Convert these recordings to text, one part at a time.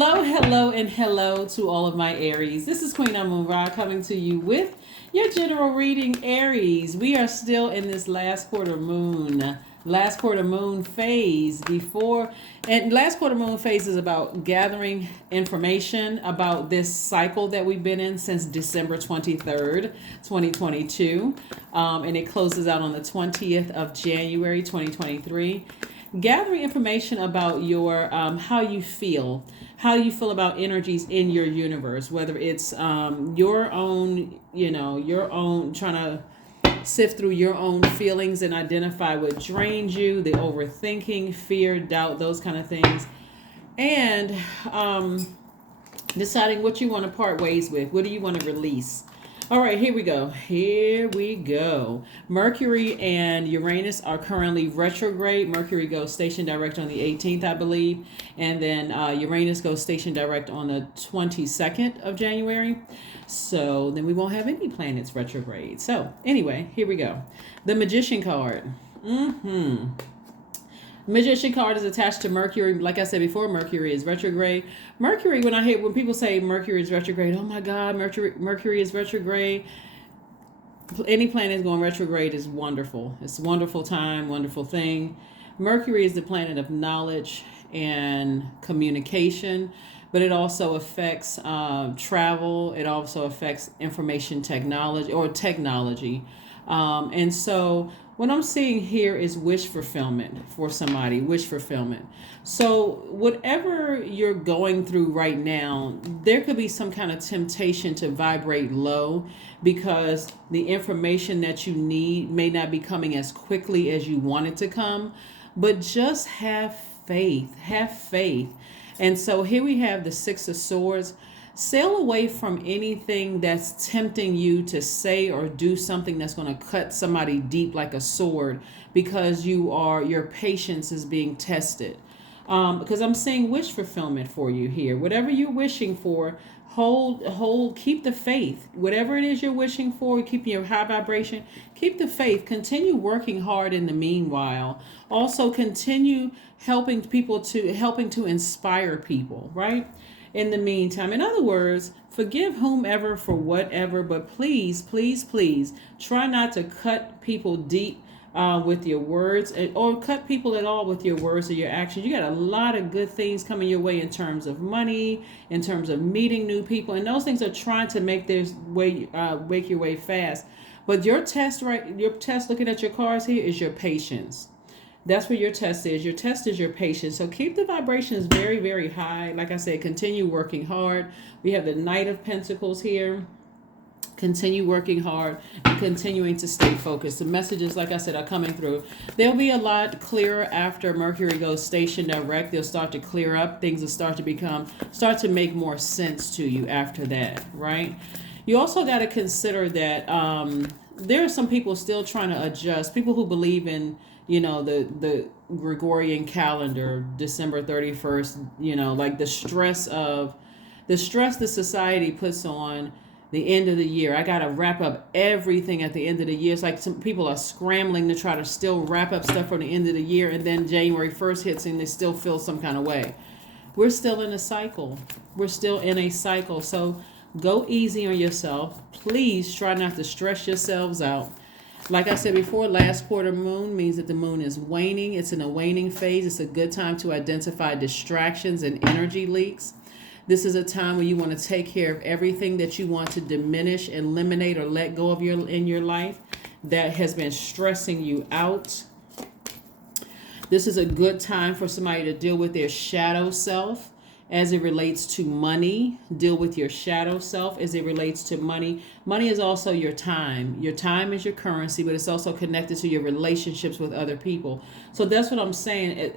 Hello, and hello to all of my Aries. This is Queen Amun Ra coming to you with your general reading, Aries. We are still in this last quarter moon phase and last quarter moon phase is about gathering information about this cycle that we've been in since December 23rd, 2022. And it closes out on the 20th of January, 2023. Gathering information about your how you feel about energies in your universe, whether it's your own, your own, trying to sift through your own feelings and identify what drains you, the overthinking, fear, doubt, those kind of things, and deciding what you want to part ways with. What do you want to release? All right, here we go. Mercury and Uranus are currently retrograde. Mercury goes station direct on the 18th, I believe. And then Uranus goes station direct on the 22nd of January. So then we won't have any planets retrograde. So anyway, here we go. The Magician card. Magician card is attached to Mercury. Like I said before, Mercury is retrograde. Mercury, when people say Mercury is retrograde, oh my God, Mercury is retrograde. Any planet going retrograde is wonderful. It's a wonderful time, wonderful thing. Mercury is the planet of knowledge and communication, but it also affects travel. It also affects information technology. And so what I'm seeing here is wish fulfillment for somebody, wish fulfillment. So whatever you're going through right now, there could be some kind of temptation to vibrate low because the information that you need may not be coming as quickly as you want it to come, but just have faith, And so here we have the Six of Swords. Sail away from anything that's tempting you to say or do something that's going to cut somebody deep like a sword, because your patience is being tested. Because I'm seeing wish fulfillment for you here. Whatever you're wishing for, keep the faith. Whatever it is you're wishing for, keep your high vibration, keep the faith. Continue working hard in the meanwhile. Also continue helping to inspire people, right? In the meantime, in other words, forgive whomever for whatever, but please try not to cut people deep with your words, or cut people at all with your words or your actions. You got a lot of good things coming your way in terms of money, in terms of meeting new people, and those things are trying to make their way, make your way fast. But your test looking at your cards here is your patience. That's what your test is. Your test is your patience. So keep the vibrations very, very high. Like I said, continue working hard. We have the Knight of Pentacles here. Continue working hard and continuing to stay focused. The messages, like I said, are coming through. They'll be a lot clearer after Mercury goes station direct. They'll start to clear up. Things will start to make more sense to you after that, right? You also got to consider that there are some people still trying to adjust. People who believe in the Gregorian calendar, December 31st, like the stress the society puts on the end of the year. I got to wrap up everything at the end of the year. It's like some people are scrambling to try to still wrap up stuff from the end of the year, and then January 1st hits and they still feel some kind of way. We're still in a cycle. So go easy on yourself. Please try not to stress yourselves out. Like I said before, last quarter moon means that the moon is waning. It's in a waning phase. It's a good time to identify distractions and energy leaks. This is a time when you want to take care of everything that you want to diminish, eliminate, or let go of in your life that has been stressing you out. This is a good time for somebody to deal with their shadow self. As it relates to money, deal with your shadow self. As it relates to money, money is also your time. Your time is your currency, but it's also connected to your relationships with other people. So that's what I'm saying.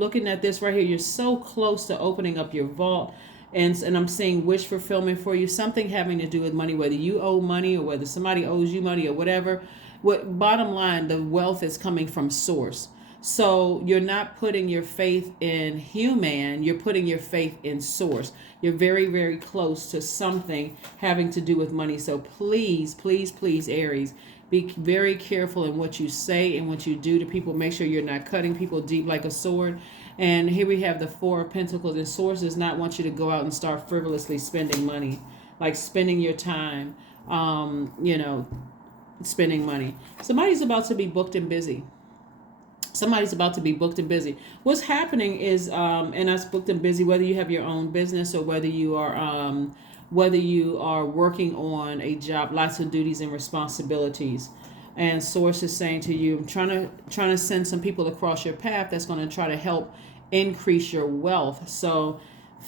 Looking at this right here, you're so close to opening up your vault. And I'm seeing wish fulfillment for you. Something having to do with money, whether you owe money or whether somebody owes you money or whatever. Bottom line, the wealth is coming from source. So you're not putting your faith in human, you're putting your faith in source. You're very, very close to something having to do with money. So please, Aries, be very careful in what you say and what you do to people. Make sure you're not cutting people deep like a sword. And here we have the Four of Pentacles, and Source does not want you to go out and start frivolously spending money, like spending your time, spending money. Somebody's about to be booked and busy. Somebody's about to be booked and busy. What's happening is, and that's booked and busy, whether you have your own business or whether you are working on a job, lots of duties and responsibilities. And Source is saying to you, I'm trying to send some people across your path that's going to try to help increase your wealth. So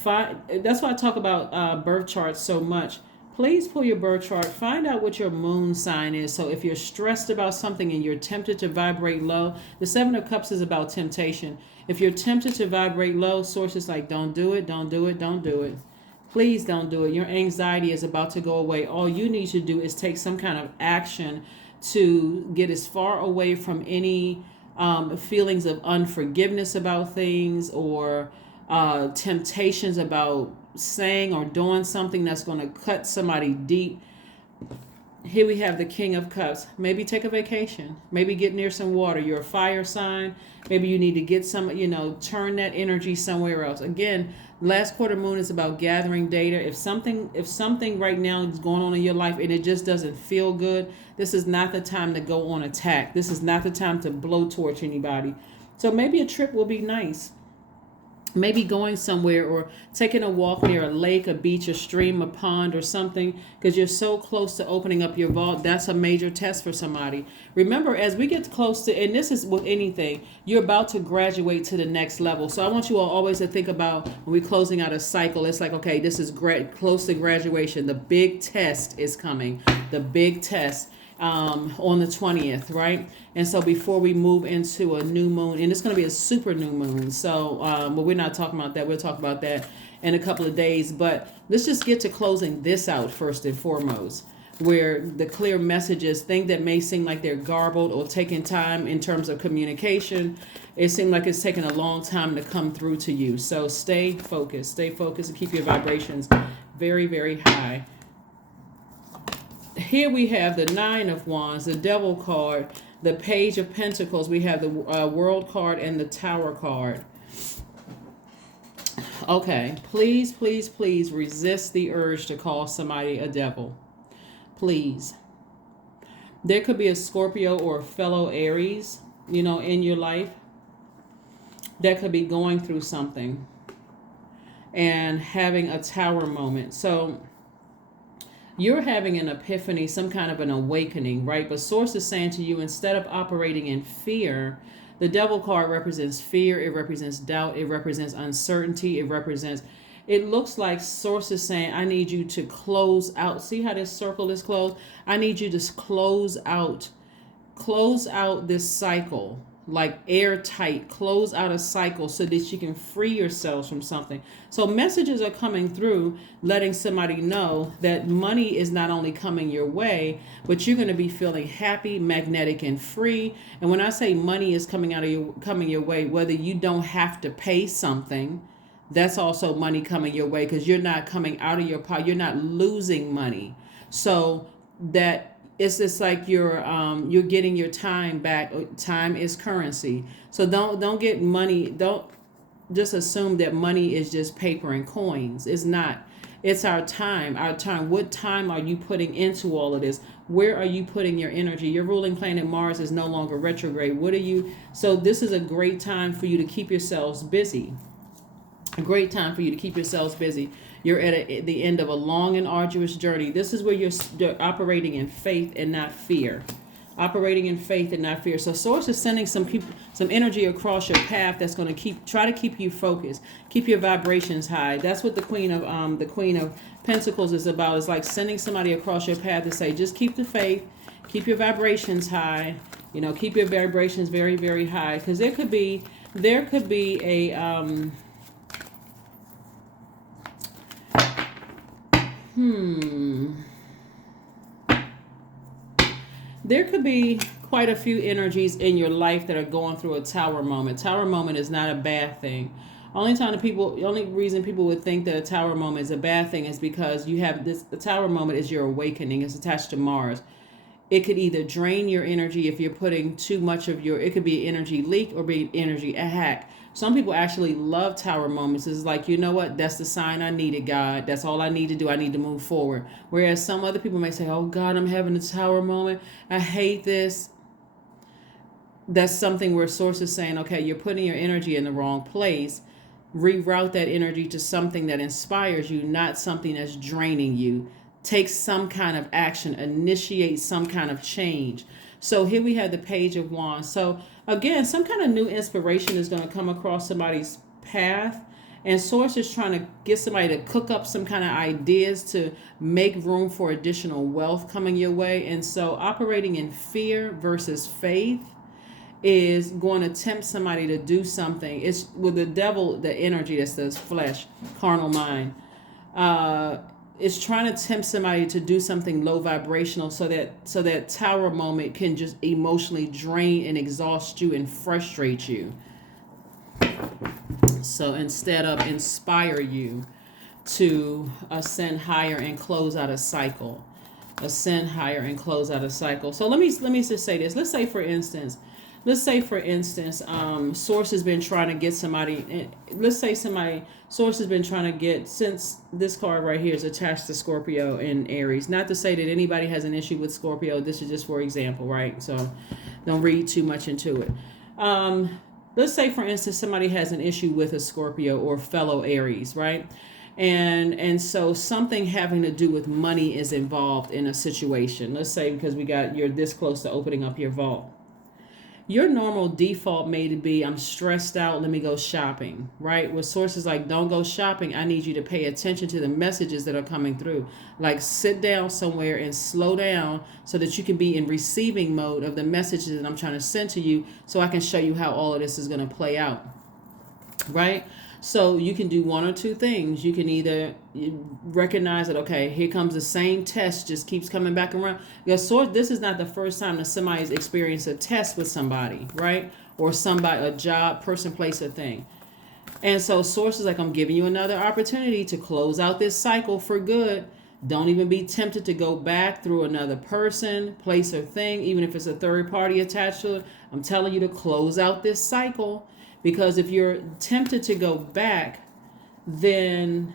that's why I talk about birth charts so much. Please pull your birth chart. Find out what your moon sign is. So if you're stressed about something and you're tempted to vibrate low, the Seven of Cups is about temptation. If you're tempted to vibrate low, Source is like, don't do it, don't do it, don't do it. Please don't do it. Your anxiety is about to go away. All you need to do is take some kind of action to get as far away from any feelings of unforgiveness about things or temptations about saying or doing something that's going to cut somebody deep. Here we have the King of Cups. Maybe take a vacation. Maybe get near some water. You're a fire sign. Maybe you need to get some, turn that energy somewhere else. Again, last quarter moon is about gathering data. If something right now is going on in your life and it just doesn't feel good, this is not the time to go on attack. This is not the time to blowtorch anybody. So maybe a trip will be nice. Maybe going somewhere or taking a walk near a lake, a beach, a stream, a pond or something, because you're so close to opening up your vault. That's a major test for somebody. Remember, as we get close to, and this is with anything, you're about to graduate to the next level. So I want you all always to think about when we're closing out a cycle, it's like, okay, this is close to graduation. The big test is coming. The big test on the 20th, right? And so before we move into a new moon, and it's going to be a super new moon. So, but we're not talking about that. We'll talk about that in a couple of days. But let's just get to closing this out first and foremost, where the clear messages, things that may seem like they're garbled or taking time in terms of communication, it seems like it's taking a long time to come through to you. So stay focused and keep your vibrations very, very high. Here we have the Nine of Wands, the Devil card, the Page of Pentacles. We have the World card and the Tower card. Okay, please, please, please resist the urge to call somebody a devil. Please. There could be a Scorpio or a fellow Aries, in your life that could be going through something and having a tower moment. So you're having an epiphany, some kind of an awakening, right? But Source is saying to you, instead of operating in fear, the Devil card represents fear. It represents doubt. It represents uncertainty. It looks like Source is saying, I need you to close out. See how this circle is closed? I need you to close out this cycle, like airtight, close out a cycle so that you can free yourselves from something. So messages are coming through, letting somebody know that money is not only coming your way, but you're going to be feeling happy, magnetic, and free. And when I say money is coming your way, whether you don't have to pay something, that's also money coming your way, because you're not coming out of your pocket. You're not losing money. So that it's just like you're getting your time back. Time is currency. So don't get money. Don't just assume that money is just paper and coins. It's not. It's our time. Our time. What time are you putting into all of this? Where are you putting your energy? Your ruling planet Mars is no longer retrograde. So this is a great time for you to keep yourselves busy. A great time for you to keep yourselves busy. You're at the end of a long and arduous journey. This is where you're operating in faith and not fear. Operating in faith and not fear. So Source is sending some energy across your path that's going to try to keep you focused, keep your vibrations high. That's what the Queen of Pentacles is about. It's like sending somebody across your path to say, just keep the faith, keep your vibrations high. Keep your vibrations very, very high, because there could be a there could be quite a few energies in your life that are going through a tower moment. Tower moment is not a bad thing. The only reason people would think that a tower moment is a bad thing is because you have this. The tower moment is your awakening. It's attached to Mars. It could either drain your energy if you're putting too much of it could be an energy leak or be an energy hack. Some people actually love tower moments. It's like, you know what? That's the sign I needed, God. That's all I need to do. I need to move forward. Whereas some other people may say, oh, God, I'm having a tower moment. I hate this. That's something where source is saying, okay, you're putting your energy in the wrong place. Reroute that energy to something that inspires you, not something that's draining you. Take some kind of action, initiate some kind of change. So here we have the Page of Wands. So again, some kind of new inspiration is going to come across somebody's path. And source is trying to get somebody to cook up some kind of ideas to make room for additional wealth coming your way. And so operating in fear versus faith is going to tempt somebody to do something. It's with the devil, the energy that's the flesh, carnal mind. It's trying to tempt somebody to do something low vibrational so that tower moment can just emotionally drain and exhaust you and frustrate you. So instead of inspire you to ascend higher and close out a cycle. Ascend higher and close out a cycle. So let me just say this. Let's say for instance, source has been trying to get somebody, source has been trying to get, since this card right here is attached to Scorpio and Aries. Not to say that anybody has an issue with Scorpio. This is just for example, right? So don't read too much into it. Let's say, for instance, somebody has an issue with a Scorpio or fellow Aries, right? And so something having to do with money is involved in a situation. Let's say because you're this close to opening up your vault. Your normal default may be, I'm stressed out, let me go shopping, right? With sources like, don't go shopping, I need you to pay attention to the messages that are coming through. Like sit down somewhere and slow down so that you can be in receiving mode of the messages that I'm trying to send to you so I can show you how all of this is going to play out, right? So you can do one or two things. You can either recognize that, okay, here comes the same test, just keeps coming back around. Because this is not the first time that somebody's experienced a test with somebody, right? Or somebody, a job, person, place, or thing. And so source is like, I'm giving you another opportunity to close out this cycle for good. Don't even be tempted to go back through another person, place, or thing, even if it's a third party attached to it. I'm telling you to close out this cycle. Because if you're tempted to go back, then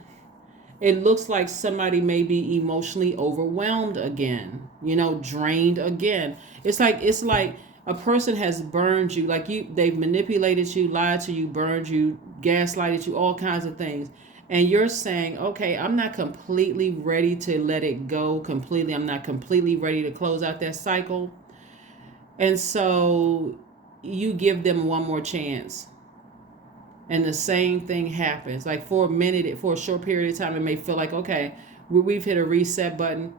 it looks like somebody may be emotionally overwhelmed again, drained again. It's like a person has burned you, they've manipulated you, lied to you, burned you, gaslighted you, all kinds of things. And you're saying, okay, I'm not completely ready to let it go completely. I'm not completely ready to close out that cycle. And so you give them one more chance. And the same thing happens. Like for a short period of time, it may feel like, okay, we've hit a reset button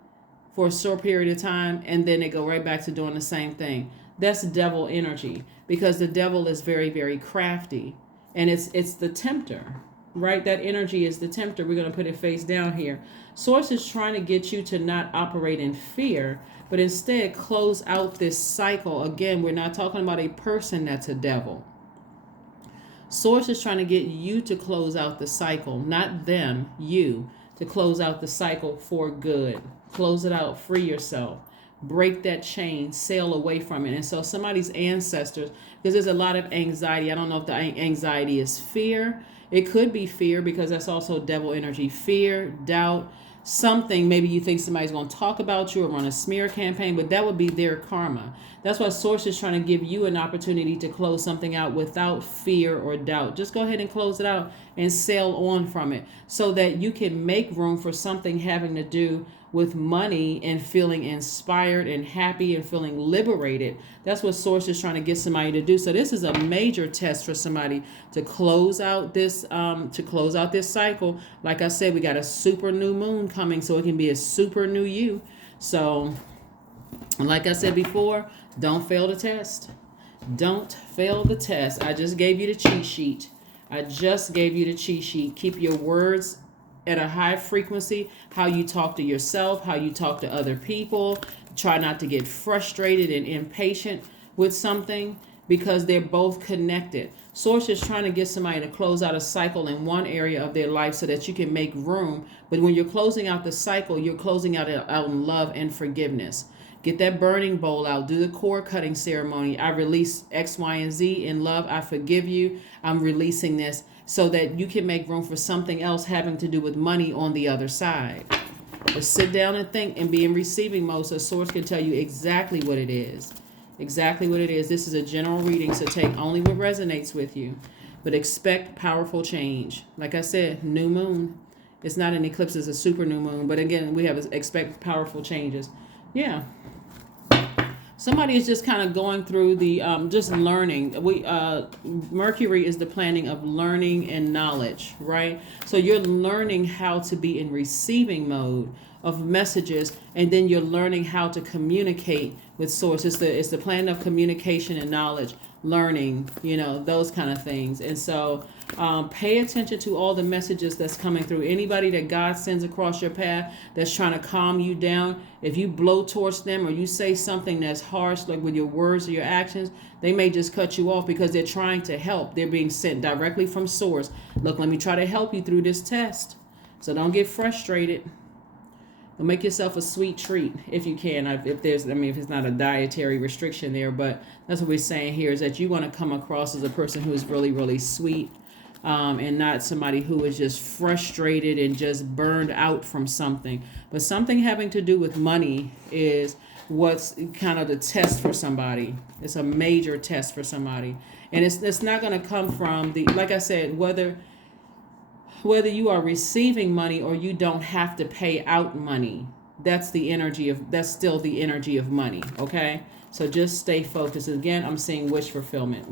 for a short period of time, and then they go right back to doing the same thing. That's devil energy, because the devil is very, very crafty, and it's the tempter, right? That energy is the tempter. We're going to put it face down here. Source is trying to get you to not operate in fear, but instead close out this cycle. Again, we're not talking about a person that's a devil. Source is trying to get you to close out the cycle, not them, you, to close out the cycle for good. Close it out, free yourself, break that chain, sail away from it. And so somebody's ancestors, because there's a lot of anxiety. I don't know if the anxiety is fear. It could be fear, because that's also devil energy. Fear, doubt, something. Maybe you think somebody's going to talk about you or run a smear campaign, but that would be their karma. That's why source is trying to give you an opportunity to close something out without fear or doubt. Just go ahead and close it out and sail on from it so that you can make room for something having to do with money and feeling inspired and happy and feeling liberated. That's what source is trying to get somebody to do. So this is a major test for somebody to close out this cycle. Like I said, we got a super new moon coming, so it can be a super new you. So like I said before, don't fail the test. Don't fail the test. I just gave you the cheat sheet. Keep your words at a high frequency. How you talk to yourself, how you talk to other people. Try not to get frustrated and impatient with something, because they're both connected. Source is trying to get somebody to close out a cycle in one area of their life so that you can make room. But when you're closing out the cycle, you're closing out in love and forgiveness. Get that burning bowl out. Do the cord cutting ceremony. I release X, Y, and Z in love. I forgive you. I'm releasing this so that you can make room for something else having to do with money on the other side. Just sit down and think and be in receiving mode so Source can tell you exactly what it is. Exactly what it is. This is a general reading, so take only what resonates with you. But expect powerful change. Like I said, new moon. It's not an eclipse, it's a super new moon. But again, we have expect powerful changes. Yeah. Somebody is just kind of going through the just learning. Mercury is the planning of learning and knowledge, right? So you're learning how to be in receiving mode of messages, and then you're learning how to communicate with source. It's the plan of communication and knowledge, learning, those kind of things. And so pay attention to all the messages that's coming through. Anybody that God sends across your path that's trying to calm you down, if you blow towards them or you say something that's harsh, like with your words or your actions, they may just cut you off because they're trying to help. They're being sent directly from source. Look, let me try to help you through this test. So don't get frustrated. Make yourself a sweet treat if you can. If it's not a dietary restriction there, but that's what we're saying here is that you want to come across as a person who is really, really sweet, and not somebody who is just frustrated and just burned out from something. But something having to do with money is what's kind of the test for somebody. It's a major test for somebody, and it's not going to come from like I said, whether you are receiving money or you don't have to pay out money, that's still the energy of money. Okay, so just stay focused. Again, I'm seeing wish fulfillment.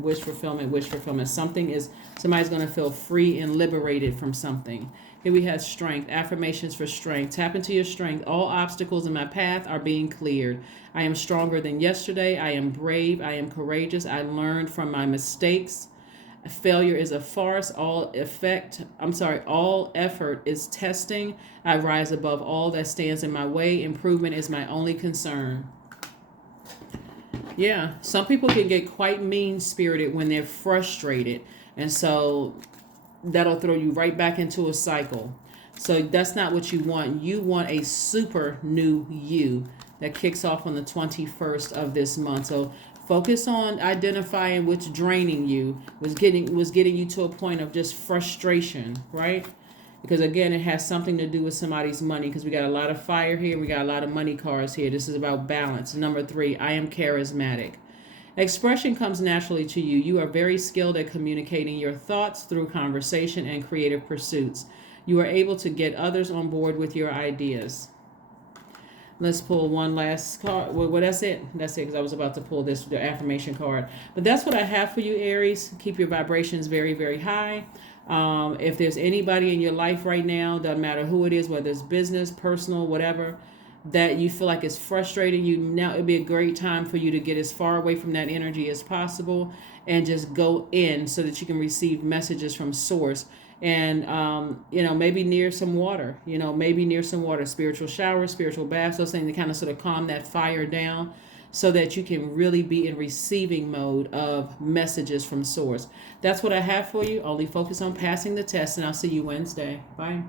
Somebody's going to feel free and liberated from something. Here we have strength. Affirmations for strength. Tap into your strength. All obstacles in my path are being cleared. I am stronger than yesterday. I am brave. I am courageous. I learned from my mistakes. Failure is a farce. All effort is testing. I rise above all that stands in my way. Improvement is my only concern. Yeah, some people can get quite mean-spirited when they're frustrated. And so that'll throw you right back into a cycle. So that's not what you want. You want a super new you that kicks off on the 21st of this month. So focus on identifying what's draining you, was getting you to a point of just frustration, right? Because again, it has something to do with somebody's money, because we got a lot of fire here. We got a lot of money cards here. This is about balance. Number 3, I am charismatic. Expression comes naturally to you. You are very skilled at communicating your thoughts through conversation and creative pursuits. You are able to get others on board with your ideas. Let's pull one last card. Well, that's it. That's it, because I was about to pull the affirmation card. But that's what I have for you, Aries. Keep your vibrations very, very high. If there's anybody in your life right now, doesn't matter who it is, whether it's business, personal, whatever, that you feel like it's frustrating you, now it'd be a great time for you to get as far away from that energy as possible and just go in so that you can receive messages from source. And maybe near some water, spiritual showers, spiritual baths, those things to kind of sort of calm that fire down so that you can really be in receiving mode of messages from source. That's what I have for you. Only focus on passing the test, and I'll see you Wednesday. Bye.